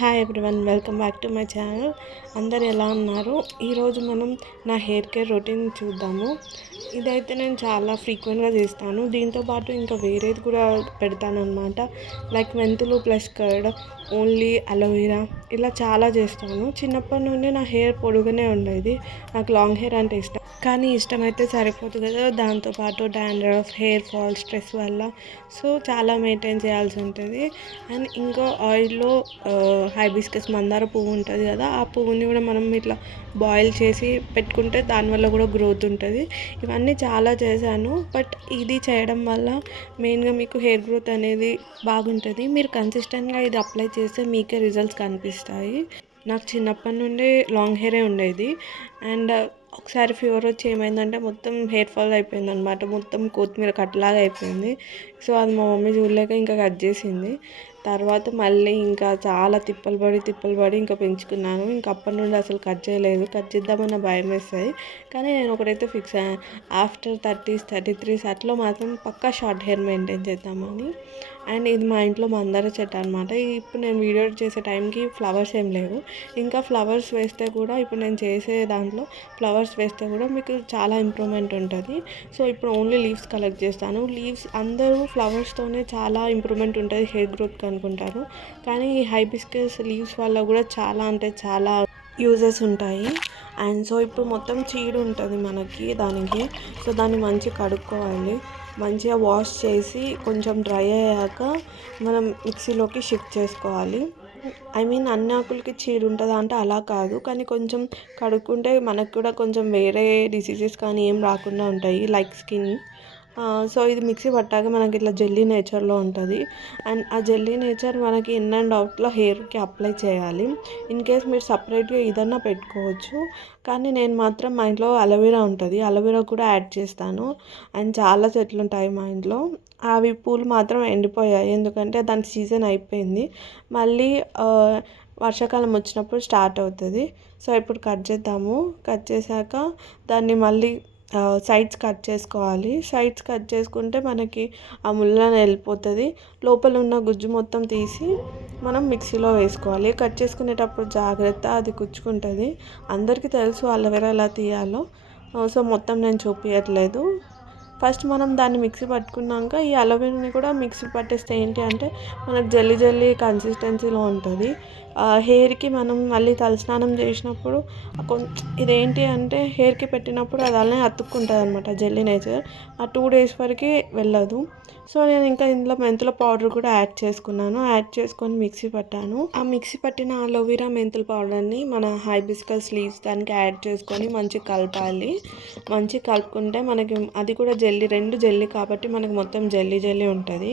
Hi everyone, welcome back to my channel. అందరు ఎలా ఉన్నారు? ఈరోజు మనం నా హెయిర్ కేర్ రొటీన్ చూద్దాము. ఇదైతే నేను చాలా ఫ్రీక్వెంట్గా చేస్తాను. దీంతోపాటు ఇంకా వేరేది కూడా పెడతాను అనమాట. లైక్ మెంతులు ప్లస్ కర్డ్, ఓన్లీ అలోవెరా, ఇలా చాలా చేస్తాను. చిన్నప్పటి నుండి నా హెయిర్ పొడుగునే ఉండేది. నాకు లాంగ్ హెయిర్ అంటే ఇష్టం, కానీ ఇష్టమైతే సరిపోదు కదా, దాంతోపాటు డాండ్రఫ్, హెయిర్ ఫాల్, స్ట్రెస్ వల్ల సో చాలా మెయింటైన్ చేయాల్సి ఉంటుంది. అండ్ ఇంకో ఆయిల్లో హైబిస్కస్ మందార పువ్వు ఉంటుంది కదా, ఆ పువ్వుని కూడా మనం ఇట్లా బాయిల్ చేసి పెట్టుకుంటే దానివల్ల కూడా గ్రోత్ ఉంటుంది. ఇవన్నీ చాలా చేశాను, బట్ ఇది చేయడం వల్ల మెయిన్గా మీకు హెయిర్ గ్రోత్ అనేది బాగుంటుంది. మీరు కన్సిస్టెంట్గా ఇది అప్లై చేస్తే మీకే రిజల్ట్స్ కనిపిస్తాయి. నాకు చిన్నప్పటి నుండి లాంగ్ హెయిరే ఉండేది. అండ్ ఒకసారి ఫీవర్ వచ్చి ఏమైందంటే మొత్తం హెయిర్ ఫాల్ అయిపోయింది అనమాట. మొత్తం కొత్తిమీర కట్టలాగా అయిపోయింది. సో అది మా మమ్మీ చూడలేక ఇంకా కట్ చేసింది. తర్వాత మళ్ళీ ఇంకా చాలా తిప్పలు పడి ఇంకా పెంచుకున్నాను. ఇంకా అప్పటి నుండి అసలు కట్ చేయలేదు. కట్ చేద్దామన్న భయం వేస్తుంది. కానీ నేను ఒకటైతే ఫిక్స్ అయ్యాను, ఆఫ్టర్ 30s 33s అట్లా మాత్రం పక్కా షార్ట్ హెయిర్ మెయింటైన్ చేద్దామని. అండ్ ఇది మా ఇంట్లో మందార చెట్టు అనమాట. ఇప్పుడు నేను వీడియో చేసే టైంకి ఫ్లవర్స్ ఏం లేవు. ఇంకా ఫ్లవర్స్ వేస్తే కూడా, ఇప్పుడు నేను చేసే దాంట్లో ఫ్లవర్స్ వేస్తే కూడా మీకు చాలా ఇంప్రూవ్మెంట్ ఉంటుంది. సో ఇప్పుడు ఓన్లీ లీవ్స్ కలెక్ట్ చేస్తాను. లీవ్స్ అందరూ ఫ్లవర్స్తోనే చాలా ఇంప్రూవ్మెంట్ ఉంటుంది హెయిర్ గ్రోత్కి అనుకుంటారు, కానీ ఈ హైబిస్కస్ లీవ్స్ వల్ల కూడా చాలా అంటే చాలా యూజెస్ ఉంటాయి. అండ్ సో ఇప్పుడు మొత్తం చీడు ఉంటుంది మనకి దానికి. సో దాన్ని మంచిగా కడుక్కోవాలి, మంచిగా వాష్ చేసి కొంచెం డ్రై అయ్యాక మనం మిక్సీలోకి షిఫ్ట్ చేసుకోవాలి. అన్ని ఆకులకి చీడు ఉంటుందా అంటే అలా కాదు, కానీ కొంచెం కడుక్కుంటే మనకు కూడా కొంచెం వేరే డిసీజెస్ కానీ ఏం రాకుండా ఉంటాయి, లైక్ స్కిన్. సో ఇది మిక్సీ పట్టాక మనకి ఇట్లా జెల్లీ నేచర్లో ఉంటుంది. అండ్ ఆ జెల్లీ నేచర్ మనకి ఇన్ అండ్ అవుట్లో హెయిర్కి అప్లై చేయాలి. ఇన్ కేస్ మీరు సపరేట్గా ఏదన్నా పెట్టుకోవచ్చు, కానీ నేను మాత్రం మా ఇంట్లో అలోవెరా ఉంటుంది, అలోవెరా కూడా యాడ్ చేస్తాను. అండ్ చాలా చెట్లు ఉంటాయి మా ఇంట్లో. అవి పూలు మాత్రం ఎండిపోయాయి, ఎందుకంటే దాని సీజన్ అయిపోయింది. మళ్ళీ వర్షాకాలం వచ్చినప్పుడు స్టార్ట్ అవుతుంది. సో ఇప్పుడు కట్ చేద్దాము. కట్ చేశాక దాన్ని మళ్ళీ సైడ్స్ కట్ చేసుకోవాలి. సైడ్స్ కట్ చేసుకుంటే మనకి ఆ ముళ్ళని వెళ్ళిపోతుంది. లోపల ఉన్న గుజ్జు మొత్తం తీసి మనం మిక్సీలో వేసుకోవాలి. కట్ చేసుకునేటప్పుడు జాగ్రత్త, అది గుచ్చుకుంటుంది. అందరికీ తెలుసు అలోవెరా ఎలా తీయాలో, సో మొత్తం నేను చూపించట్లేదు. ఫస్ట్ మనం దాన్ని మిక్సీ పట్టుకున్నాక ఈ అలోవెరాని కూడా మిక్సీ పట్టేస్తే ఏంటి అంటే మనకు జల్లీ కన్సిస్టెన్సీలో ఉంటుంది. హెయిర్కి మనం మళ్ళీ తలస్నానం చేసినప్పుడు ఇదేంటి అంటే హెయిర్కి పెట్టినప్పుడు అది అలానే అతుక్కుంటుంది అనమాట, జెల్లీ నేచర్. ఆ 2 days వరకు వెళ్ళదు. సో నేను ఇంకా ఇందులో మెంతుల పౌడర్ కూడా యాడ్ చేసుకొని మిక్సీ పట్టాను. ఆ మిక్సీ పట్టిన అలోవెరా మెంతుల పౌడర్ని మన హైబిస్కస్ లీవ్స్ దానికి యాడ్ చేసుకొని మంచిగా కలపాలి. మంచిగా కలుపుకుంటే మనకి అది కూడా రెండు జెల్లీ కాబట్టి మనకి మొత్తం జెల్లీ ఉంటుంది.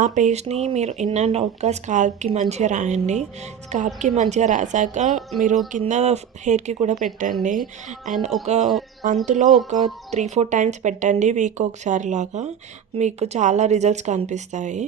ఆ పేస్ట్ని మీరు ఇన్ అండ్ అవుట్గా స్కాల్ప్కి మంచిగా రాయండి. స్కాల్ప్కి మంచిగా రాసాక మీరు కింద హెయిర్కి కూడా పెట్టండి. అండ్ ఒక మంత్లో ఒక 3-4 times పెట్టండి, వీక్ ఒకసారి లాగా. మీకు చాలా రిజల్ట్స్ కనిపిస్తాయి.